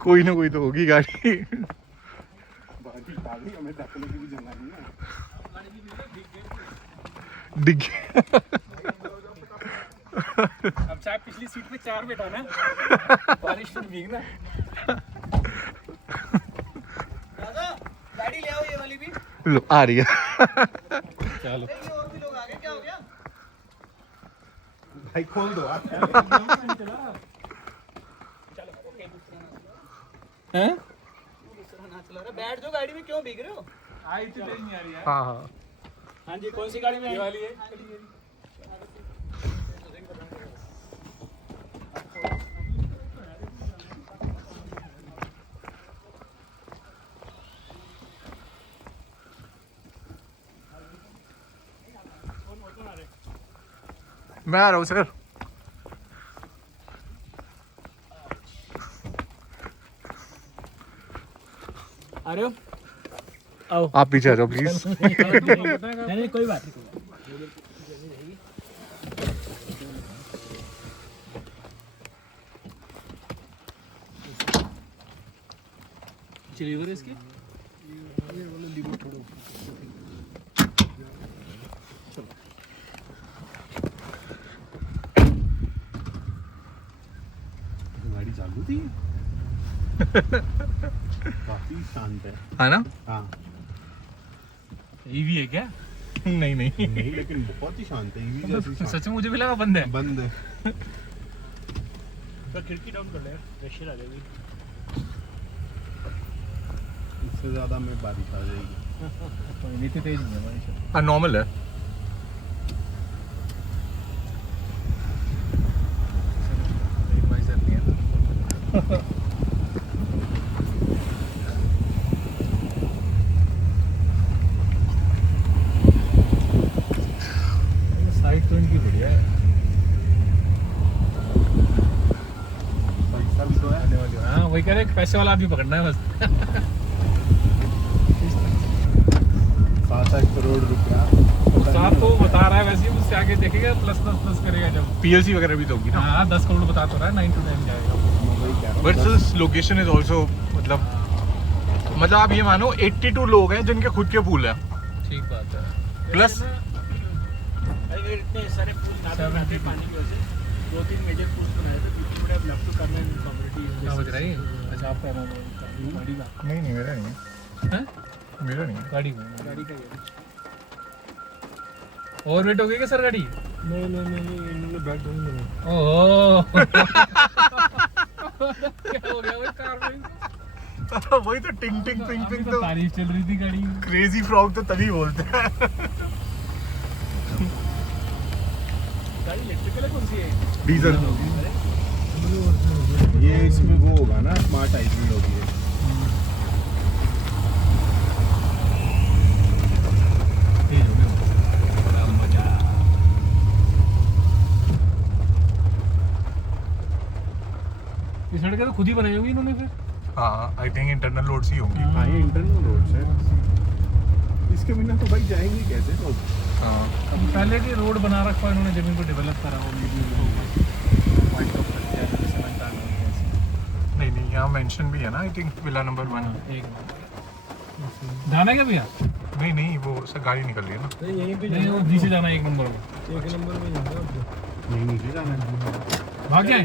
कोई ना कोई तो होगी गाड़ी। डिग अब चाहे पिछली सीट पे 4 बैठा ना, बारिश में भीगना। दादा गाड़ी ले आओ, ये वाली भी लो आ रही है। चलो और भी लोग आ गए, क्या हो गया भाई खोल दो हैं? दूसरा ना चला रहा, बैठ जाओ गाड़ी में, क्यों भीग रहे हो? आई तो नहीं आ रही है। हाँ हाँ हाँ जी, कौन सी गाड़ी में? ये वाली है। मैं आ रहा हूँ सर। आ रहे हो? आओ। आप पीछे आ जाओ प्लीज। नहीं कोई बात नहीं। लीवर इसकी लीवर छोड़ो। गाड़ी चालू थी। काफी शांत है ना? हाँ। ईवी है क्या? नहीं नहीं नहीं लेकिन बहुत ही शांत है, ईवी जैसी शांत। सच में मुझे भी लगा बंद है। बंद है। तो खिड़की डाउन कर ले यार, प्रेशर आ जाएगी। इससे ज्यादा में बारिश आ जाएगी। इतनी तेज नहीं है बारिश। हाँ नॉर्मल है। साइड तो इनकी बढ़िया है। पैसा भी तो है। हाँ वही कह रहे, पैसे वाला आदमी पकड़ना है बस। 7-8 करोड़ रुपया। साथ तो बता रहा है, वैसे ही उससे आगे देखेगा प्लस प्लस प्लस करेगा जब। पीएलसी वगैरह भी तो होगी ना। हाँ 10 करोड़ बता तो रहा है, 9 to 9 जाएगा। But this location is also मतलब आप ये मानो 82 लोग हैं जिनके खुद के पूल है। ठीक बात है। प्लस इतने सारे पूल पानी की वजह से 2-3 मेजर पूल बनाए थे। समझ रही है? अच्छा आपका गाड़ी का नहीं मेरा नहीं है। हैं? मेरा नहीं है। गाड़ी का और वेट हो गई क्या सर गाड़ी? नहीं इन्होंने बैठ नहीं। ओहो। क्या हो गया भाई कार में? वही तो टिंग टिंग पिंग पिंग तो तारीफ चल रही थी गाड़ी। क्रेजी फ्रॉग तो तभी बोलते हैं। गाड़ी इलेक्ट्रिकल है, कौन सी है? डीजल। ये इसमें वो होगा ना, स्मार्ट हाइब्रिड होगी। ये सड़कें तो खुद ही बनाई होगी इन्होंने फिर। हाँ आई थिंक इंटरनल रोड्स ही होंगी। हाँ ये इंटरनल रोड्स है। इसके बिना तो भाई जाएंगे कैसे लोग। हाँ अब पहले के रोड बना रखा इन्होंने, जमीन को डेवलप करा हो। नहीं यहाँ मेंशन भी है ना आई थिंक विला नंबर 1। एक जाना है क्या भैया? नहीं वो सर गाड़ी निकल रही है ना। यहीं पे नहीं, वो नीचे जाना है 1 नंबर में। 1 नंबर में नहीं नीचे जाना है। भाग जाए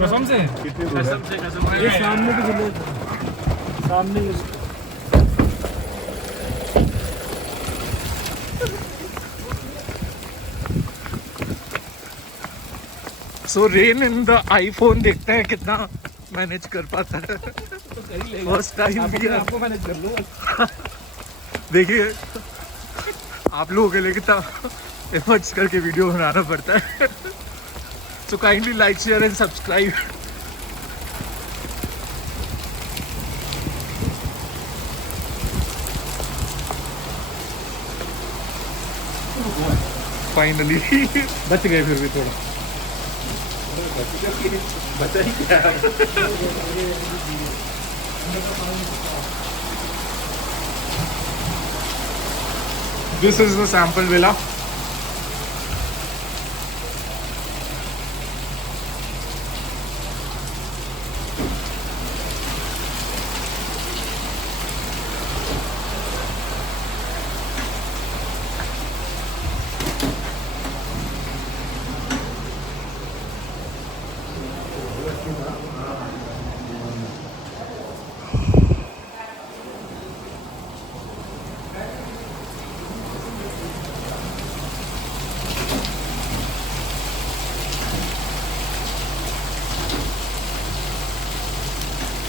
कसम से। ये सामने की जगह सामने सो रेन इन द आईफोन देखते हैं कितना मैनेज कर पाता है। फर्स्ट टाइम भी है। आपको मैनेज कर लो। देखिए आप लोगों के लिए कितना एफर्ट्स करके वीडियो बनाना पड़ता है। So kindly like share and subscribe. Finally बच गए फिर भी थोड़ा। बचा ही क्या। This is the sample villa.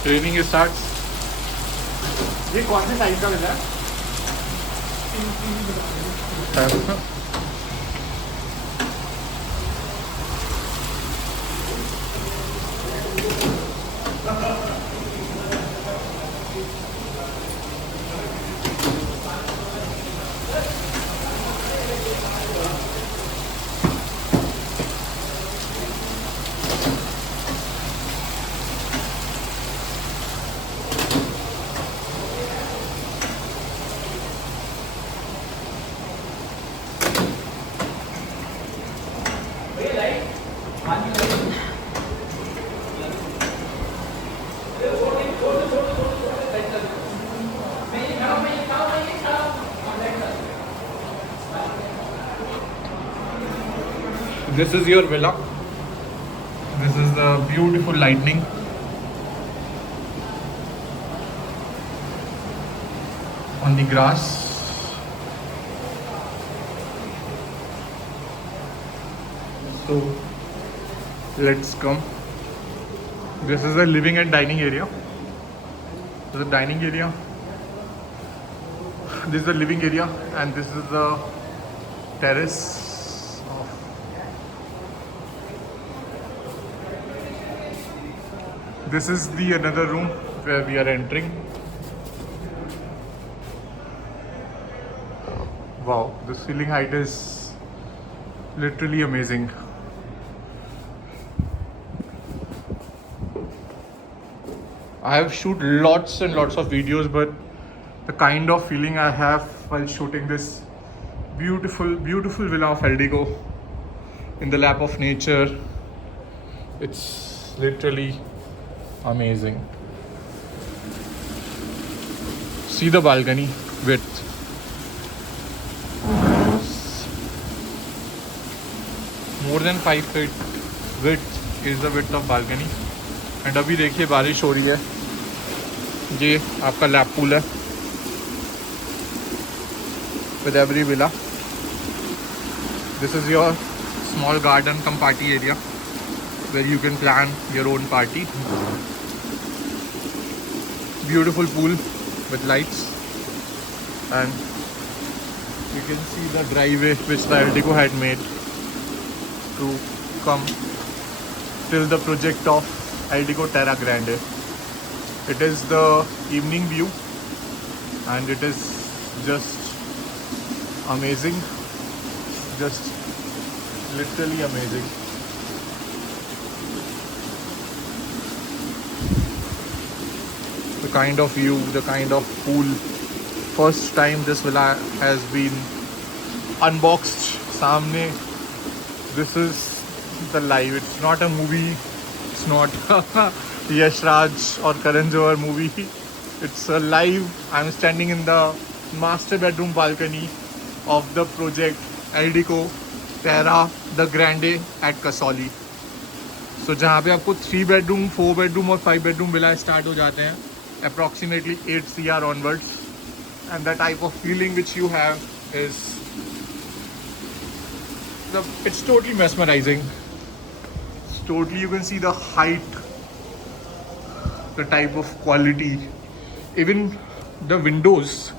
Training start. ये कौन से साइज का मिला है? This is your villa. This is the beautiful lightning. On the grass. So let's come. This is the living and dining area. This is the dining area. This is the living area, and this is the terrace. This is the another room where we are entering. Wow, the ceiling height is literally amazing. I have shoot lots and lots of videos, but the kind of feeling I have while shooting this beautiful villa of Eldigo in the lap of nature, it's literally amazing. See the balcony width. More than 5 feet width is the width of balcony. And अभी देखिए बारिश हो रही है. ये आपका lap pool है with every villa. This is your small garden cum party area where you can plan your own party. Beautiful pool with lights, and you can see the driveway which the Eldigo had made to come till the project of Eldigo Terra Grande. It is the evening view, and it is just amazing, just literally amazing. The kind of view, the kind of pool. First time this villa has been unboxed. Samne, this is the live. It's not a movie. It's not Yash Raj or Karan Johar movie. It's a live. I'm standing in the master bedroom balcony of the project Eldigo Terra the Grande at Kasauli. So जहाँ पे आपको 3 bedroom, 4 bedroom और 5 bedroom villa start हो जाते हैं, approximately 8 CR onwards, and the type of feeling which you have is it's totally mesmerizing. It's totally, you can see the height, the type of quality, even the windows.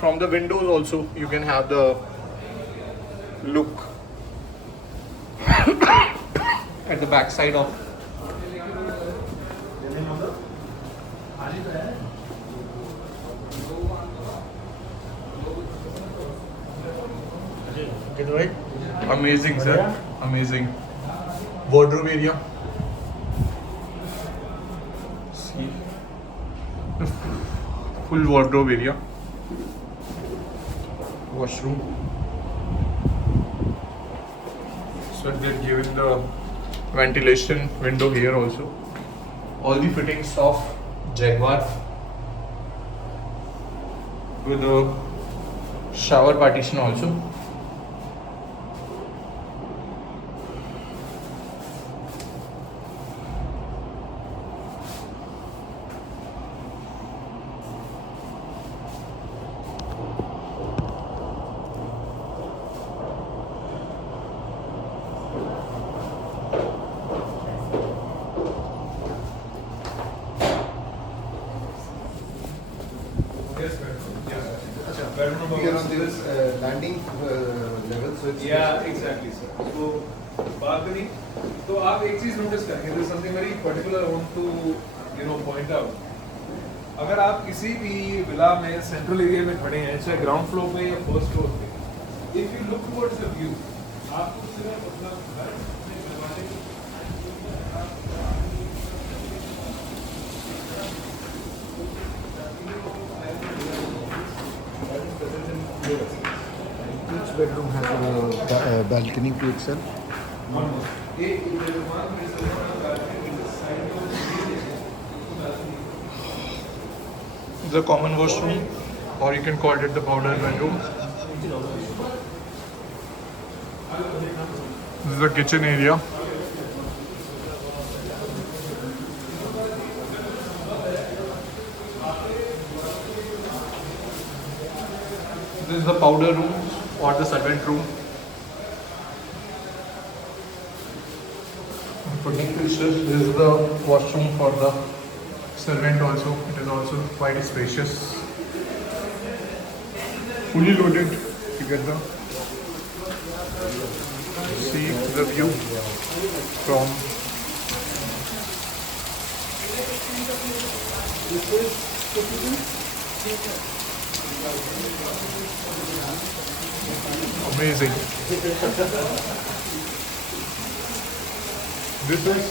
From the windows also you can have the look at the back side of amazing, sir. Amazing. Wardrobe area. See the full wardrobe area. Washroom. So they're given the ventilation window here also. All the fittings of Jaguar with a shower partition also. Yeah, exactly, sir. So balcony. तो आप एक चीज notice करेंगे, there's something very particular I want to point out. अगर आप किसी भी villa में सेंट्रल एरिया में खड़े हैं, चाहे ग्राउंड फ्लोर पे या फर्स्ट फ्लोर पे, if you look towards the view, आपको सिर्फ Each bedroom has a balcony to itself. The common washroom, or you can call it the powder bedroom. This is the kitchen area. This is the powder room or the servant room. For This is the washroom for the servant also. It is also quite spacious. Fully loaded together. See the view from amazing. This is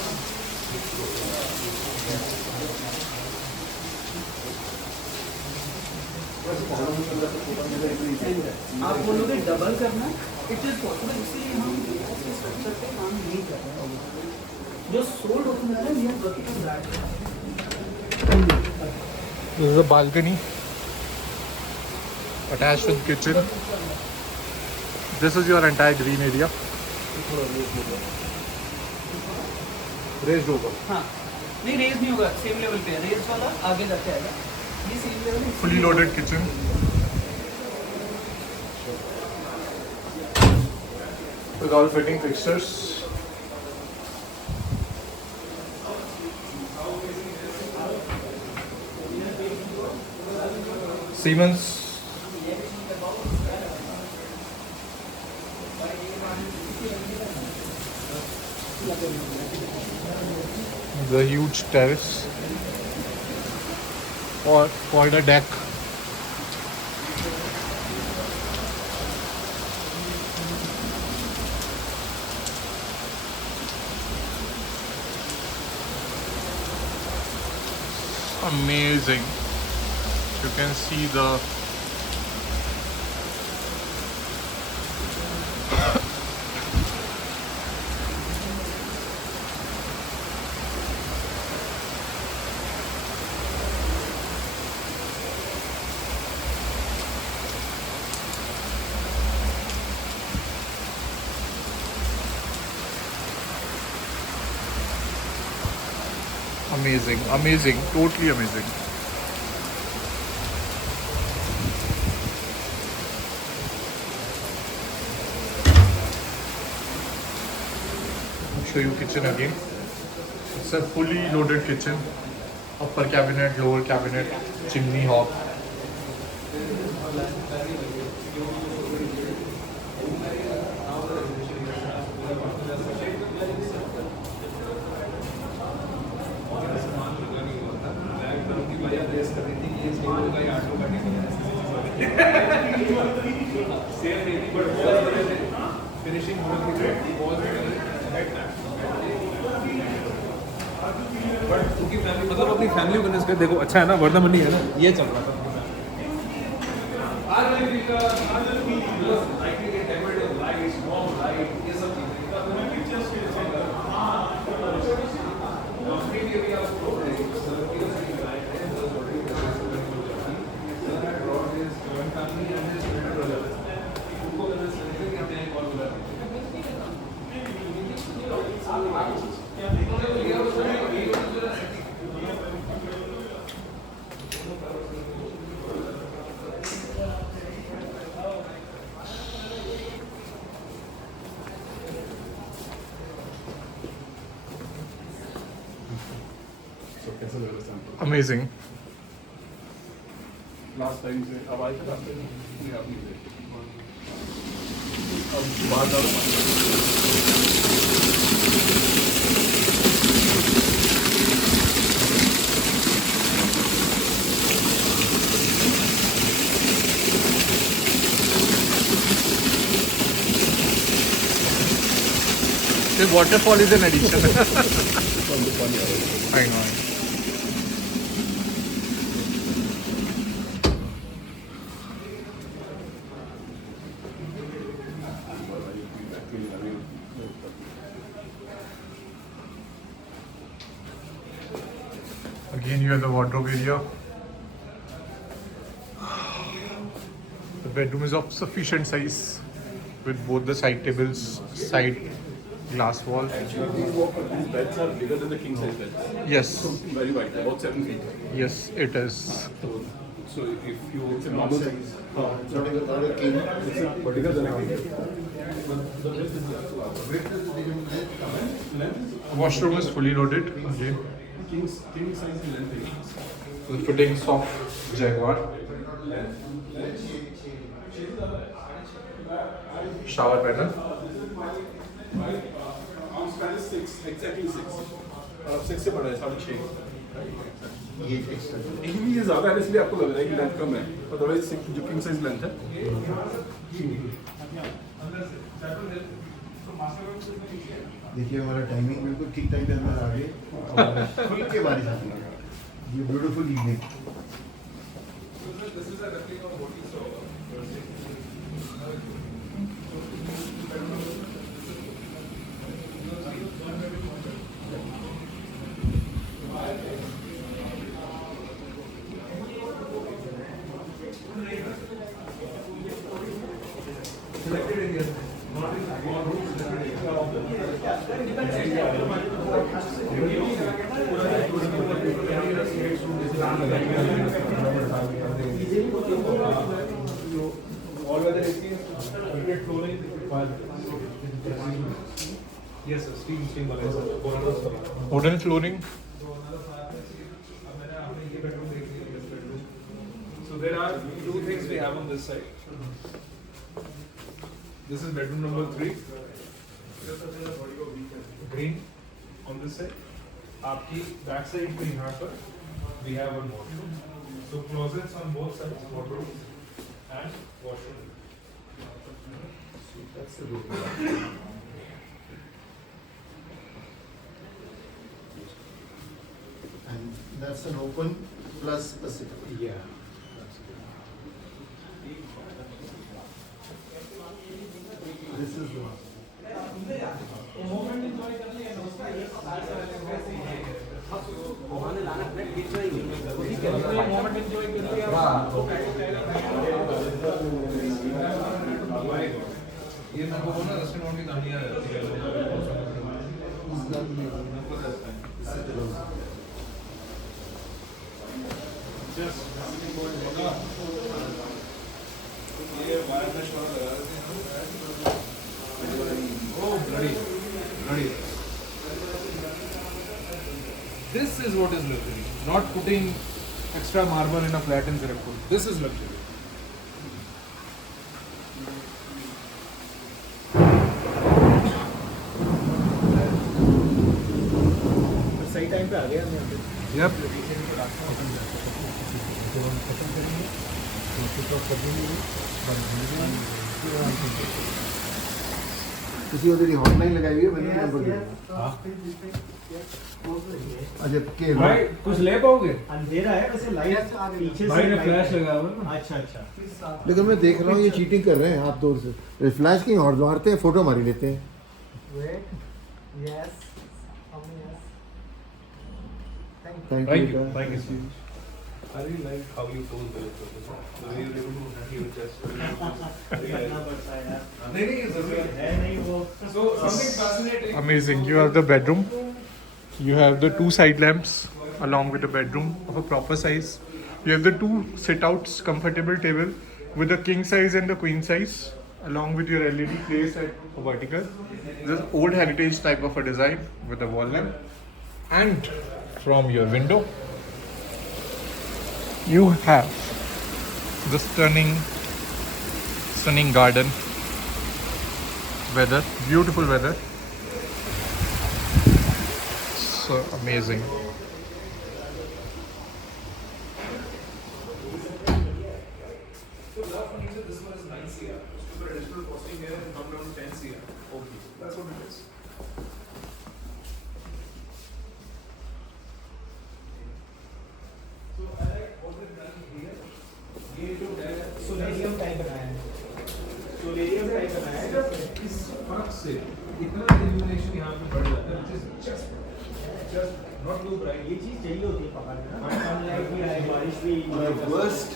आप बोलोगे double करना, it is possible, इसलिए हम structure पे काम नहीं कर रहे हैं। जो सोल्ड होता है ये working that. This is a balcony attached with kitchen. This is your entire green area. Raised होगा। हाँ, नहीं रेज नहीं होगा, सेम लेवल पे है। रेज वाला आगे जाके आएगा, ये सेम लेवल है। Fully loaded kitchen. With all fitting fixtures. Siemens. The huge terrace or called a deck. Amazing. You can see the amazing, amazing, totally amazing. I'll show you kitchen again. It's a fully loaded kitchen. Upper cabinet, lower cabinet, chimney hob. Finishing but क्योंकि family मतलब अपनी family business कर देखो, अच्छा है ना, वर्धा मंडी है ना, ये चल रहा था। Amazing. लास्ट टाइम से अब आए थे, अब बाहर डालो पानी। The waterfall is an addition. कम तो पानी आ रहा है। I know. Again, you have the wardrobe area. The bedroom is of sufficient size with both the side tables, side glass wall. Actually, these beds are bigger than the king size beds. Yes, Very wide, about 7 feet. yes, it is. So if you it's a normal size, not a king. it's bigger than a king. Washroom is fully loaded. Again, King size in length. with fittings of Jaguar. Shower panel. Arm span is 6, exactly 6. और अब 6 से बड़ा है 6.5। ये extra. ये ज़्यादा है इसलिए आपको लग रहा है कि लेंथ कम है। अदरवाइज जो किंग साइज लेंथ है। देखिए हमारा टाइमिंग बिल्कुल ठीक टाइम पे अंदर आ गए और खुल के बारिश आने लगा। ये beautiful evening. Yes, sir. Steel वाला है सर। पुराना वाला। Wooden flooring. So there are two things we have on this side. This is bedroom number 3. Green on this side. आपकी back side पे यहाँ पर we have one wardrobe. So closets on both sides, wardrobes and washroom. So that's the room. And that's an open plus a sit. Yeah. This is the one. ये ना वो ना restaurant की गाड़ियाँ ये वायर में शॉट लगा देते हैं। Oh bloody, bloody. This is what is luxury. Not putting extra marble in a flat in Zirapur. This is luxury. सही टाइम पे आ गया हम यहाँ पे। Yep. किसी उधर ही हॉटलाइन लगाई हुई है मैंने नंबर दिया। अच्छा के भाई कुछ ले पाओगे? अंधेरा है वैसे लाइट पीछे भाई से ने light फ्लैश है। लगा हुआ है ना। अच्छा अच्छा लेकिन मैं देख रहा हूँ ये चीटिंग कर रहे हैं हाथ दूर से फ्लैश की और मारते हैं फोटो मारी लेते हैं। Yes thank Thank you. You Thank you so much. I really like how you pose the photos. The way you're able to handle your chest. करना पड़ता है यार। नहीं नहीं ये जरूरी है। है नहीं वो So something fascinating. Amazing. You have the bedroom. You have the two side lamps along with the bedroom of a proper size. You have the two sit-outs, comfortable table with the king size and the queen size, along with your LED place at vertical. This is old heritage type of a design with a wall lamp. And from your window, you have the stunning garden weather, beautiful weather. So amazing. So now furniture, this one is 9 CR. So for additional costing here and come down to 10 CR. Okay, that's what it is. So I like what we've done here. ये जो है सोलेरियम type बनाया है, सोलेरियम type बनाया है। सिर्फ इस फर्क से इतना इल्यूमिनेशन यहाँ पे बढ़ जाता है, which is just not too bright. ये चीज चाहिए होती है पकड़ में ना, सनलाइट भी आए, बारिश भी। worst,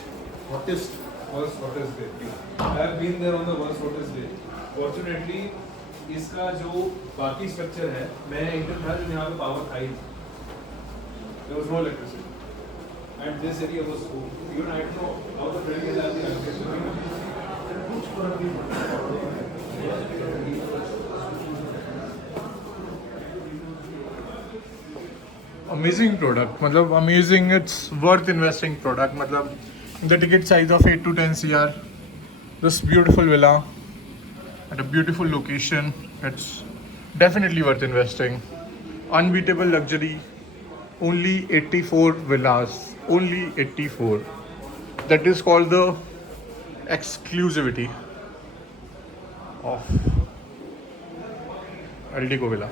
hottest. Worst hottest day. I have been there on the worst hottest day. Fortunately, इसका जो बाकी स्ट्रक्चर है, मैं एक दिन था जब यहाँ पे पावर था ही, there was no electricity. And this area was cool. Even I don't know how the building is at the electricity. कुछ फर्क नहीं पड़ता. Amazing product. मतलब amazing. It's worth investing product. मतलब the ticket size of 8 to 10 CR. This beautiful villa at a beautiful location. It's definitely worth investing. Unbeatable luxury. Only 84 villas. Only 84. That is called the exclusivity of Aldico Villa.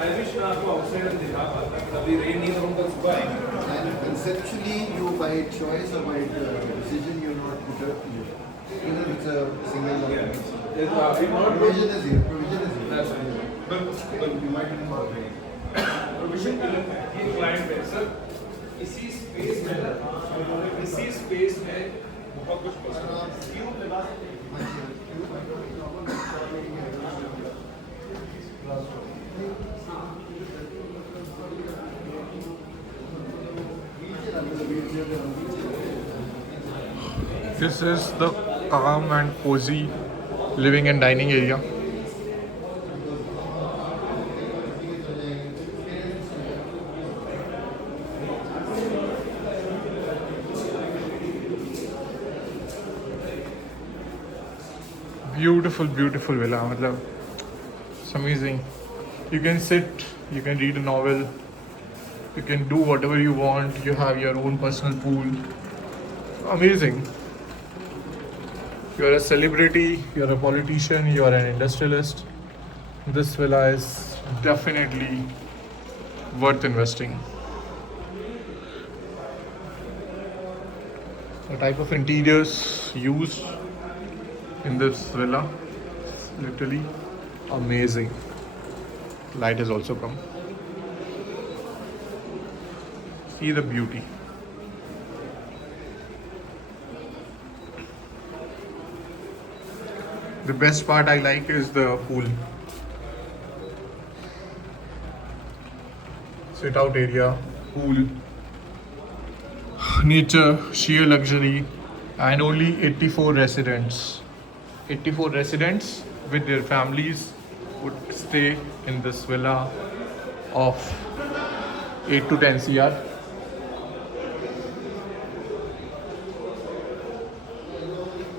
I wish मैं आपको outside में दिखा पाता. अभी rain नहीं था, हम कल सुबह आएंगे. And conceptually, you by choice or by decision, you're not put up. Even if it's a single level. Yeah. We're not Provision is here. Provision is here. That's right. But You might be more right. Provision ये client है sir. इसी space में ना, इसी space में बहुत कुछ possible है. This is the calm and cozy living and dining area. Beautiful, beautiful villa. मतलब it's amazing. You can sit, you can read a novel, you can do whatever you want. You have your own personal pool. Amazing. You're a celebrity, you're a politician, you're an industrialist. This villa is definitely worth investing. The type of interiors used in this villa is literally amazing. Light has also come. See the beauty. The best part I like is the pool. Sit out area, pool, nature, sheer luxury, and only 84 residents. 84 residents with their families would stay in this villa of 8 to 10 CR.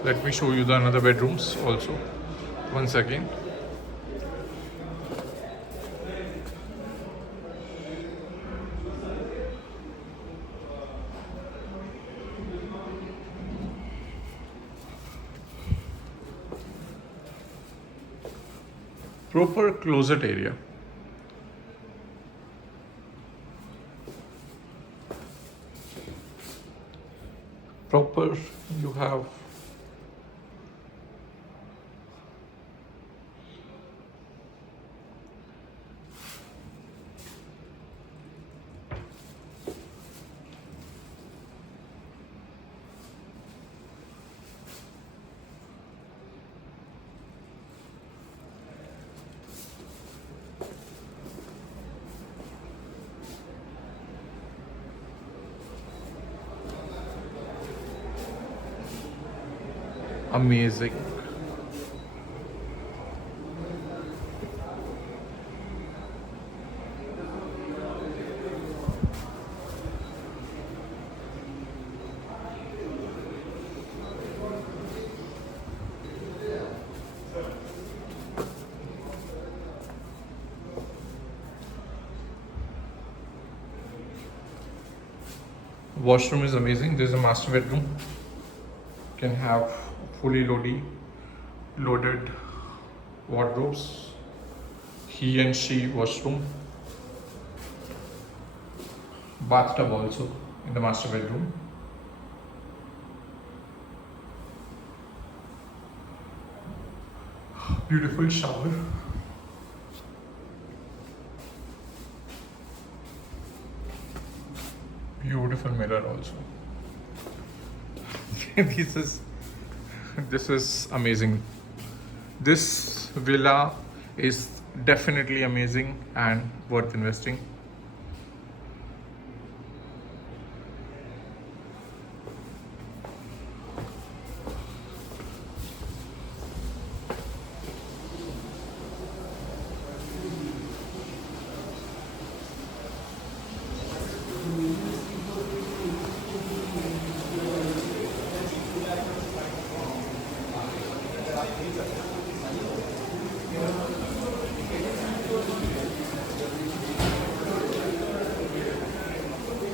Let me show you the another bedrooms also. Once again. Proper closet area. Proper, you have amazing. Washroom is amazing. There's a master bedroom. Can have fully loaded wardrobes. He and she washroom. Bathtub also in the master bedroom. Beautiful shower. Beautiful mirror also. this is amazing. This villa is definitely amazing and worth investing.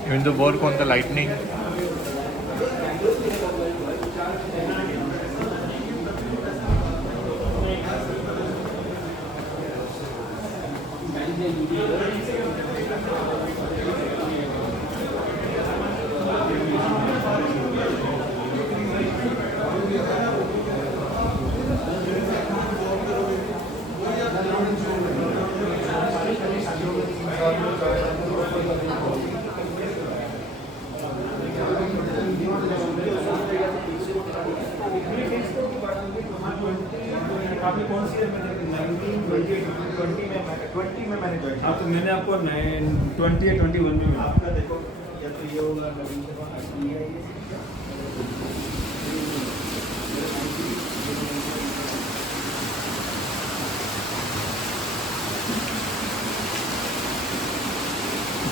Even the work on the lightning. आपने कौन सी में 20 में मैंने join किया। तो मैंने आपको 20 या 21 में आपका देखो या तो ये होगा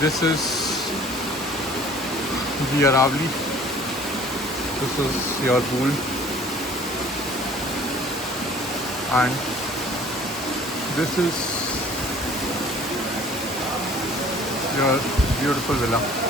This is the Aravali. This is your pool. And this is your beautiful villa.